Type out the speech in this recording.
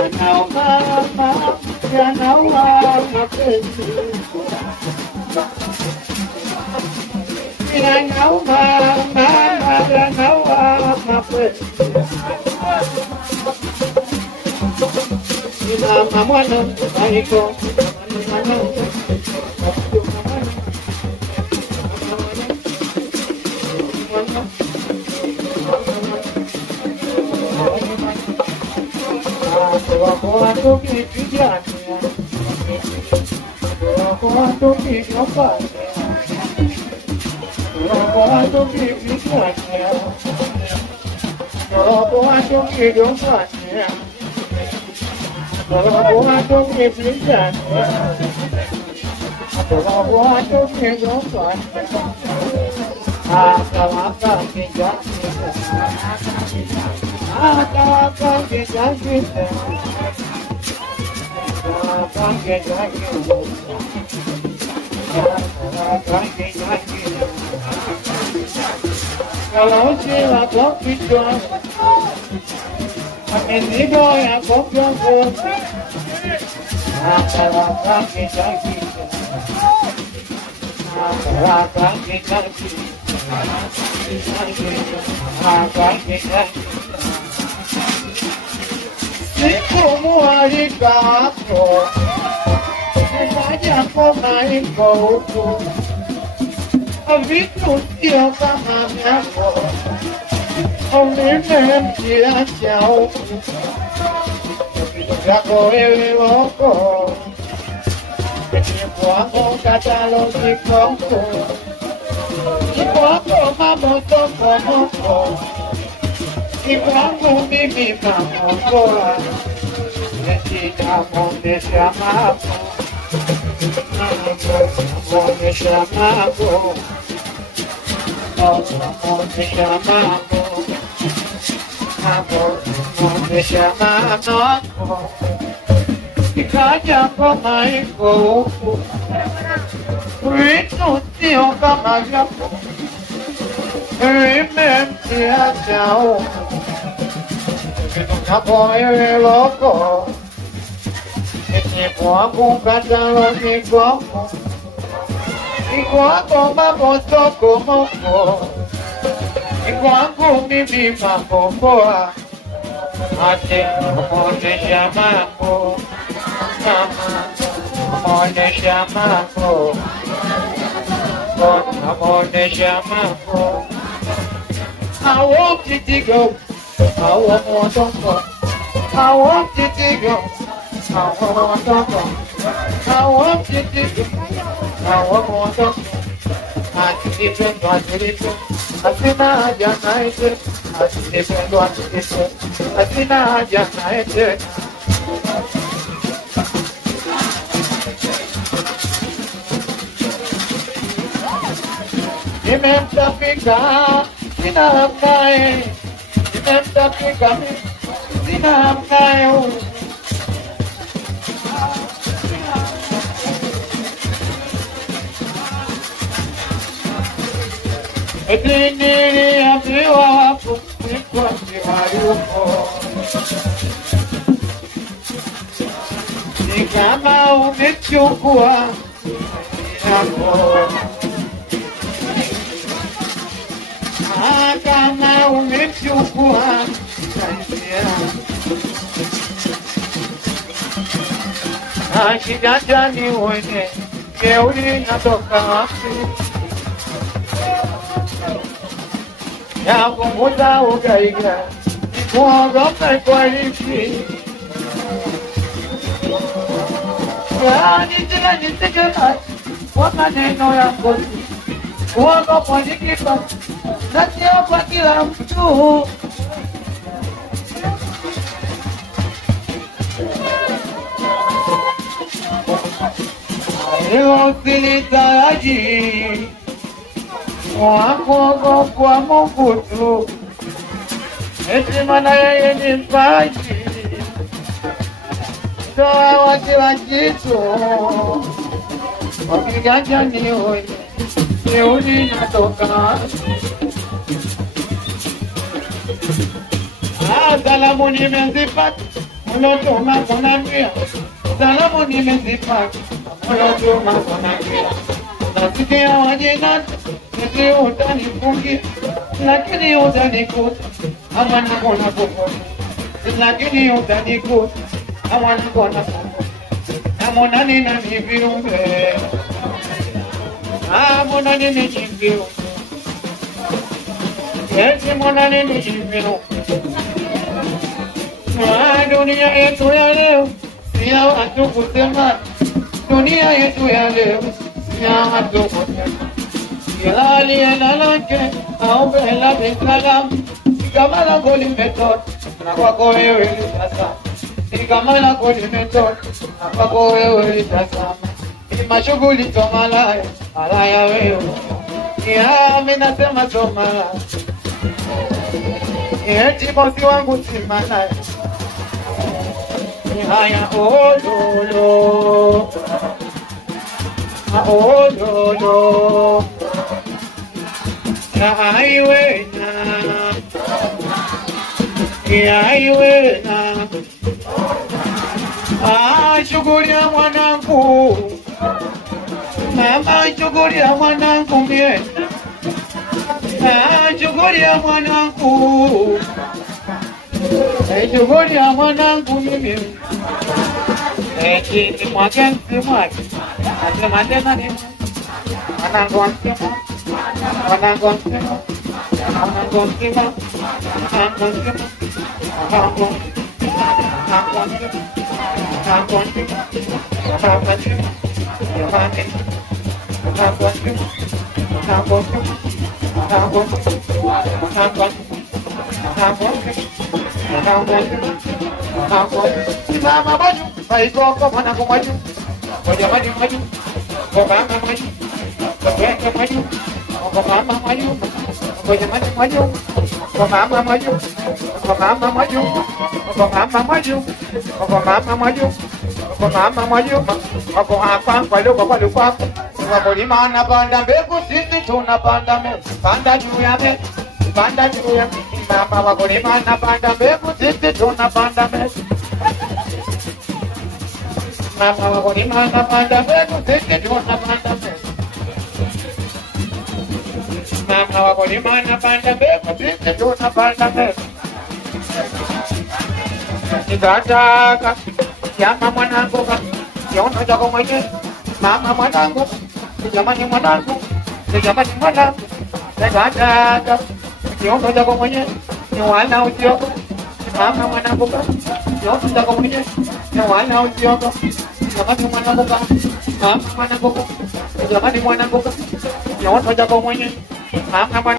yanauma mapenzi. Yanauma mapenzi. Ina mwana mtaiko kalau sila kopito, amenido ya kopiongo, akaraka kitaki, siku mualika wako, fanya kama iko huku. Vitu sio kama vyako, umemtia chao vyako wewe wako, kwako katalogi kwako, kwako mamotoko, kwako mimi mamokoa, nitakuonesha mambo, nakuonesha mambo. Ikaja kama iko huku, vitu sio kama vyako, vimemtia chao, vitu vyako wewe loko, kwangu katalogi kwako, kwako mambo soko moko, kwangu mimi mambo poa, ate kuonesha mambo, mama kuonesha mambo, kuonesha mambo. I want you to go, I want more to go, I want you to go, I want more to go, I want you to go, I want more to go. Asina haja naite, asipendo asipendo, asina haja naite. Nimemtapika, sina hamnaye, nimemtapika, sina hamnaye. Etindiri ambiwa hapo, kwa hayupo. Ni kama umechukua yako, kama umechukua shida gani wewe, jeuri natoka wapi? Ya kumuta ugaiga, kuogopa kwa hivi. Nitega kwa maneno yako, kuogopa nikipa, na sio kwa kila mtu. Leo silitaraji wako kwa Mungu tu, eti maana yeye ni mpaji, toa wasiwa kitu, wakiganja ni wewe, jeuri natoka. Salamu nimezipata, Ulotuma kuna njia, salamu nimezipata. Ulotuma kuna njia, nasikia wajinani, eti utanifungia, lakini utanikuta, ama nakona kukuta. Lakini utanikuta, ama nakona kukuta. Amona nina niviumbe, amona nini niviumbe, eti mona nini niviumbe. Dunia yetu ya leo, siya watu kusema. Dunia yetu ya leo, siya watu kusema. Kila alienda lake, aombe la bisalamu. Kama lako limetoka, na kwako wewe litazama. Kama lako limetoka, na kwako wewe litazama. Mashughuli tomalaya, malaya wewe. Mimi nasema tomalaya. Eti bosi wangu si malaya. Haya ololo, ololo, aiwena, aiwena, shughuli ya mwanangu, mama shughuli ya mwanangu mie, shughuli ya mwanangu, shughuli ya mwanangu mimi. Ni mwake mwake, asema tena ni mwanangu msema, mwanangu msema, mwanangu msema, mwanangu msema, mwanangu mama baju, baiko kwa mwanangu maju, kwa maju maju, kwa mama maju, kwa maju, kwa mama maju, kwa maju maju, kwa mama maju, kwa mama maju, kwa mama maju, kwa mama maju, kwa mama maju, kwa hapa kwa lugha kwa lugha. Wakulima wanapanda mbegu, sisi tunapanda mbegu, panda juu ya mbegu, panda juu ya mama. Wakulima wanapanda mbegu, sisi tunapanda mbegu. Mama wakulima wanapanda mbegu, sisi tunapanda mbegu. Mama wakulima wanapanda mbegu, sisi tunapanda mbegu. Nitataka yama mwanangu, kiona chako mwenye. Mama mwanangu, jamani mwanangu, jamani mwanangu. Nitataka kiona chako mwenye, ni wana usioko. Mama mwanangu, kiona chako mwenye, ni wana usioko. Jamani mwanangu, mama mwanangu, jamani mwanangu, kiona chako mwenye. Mama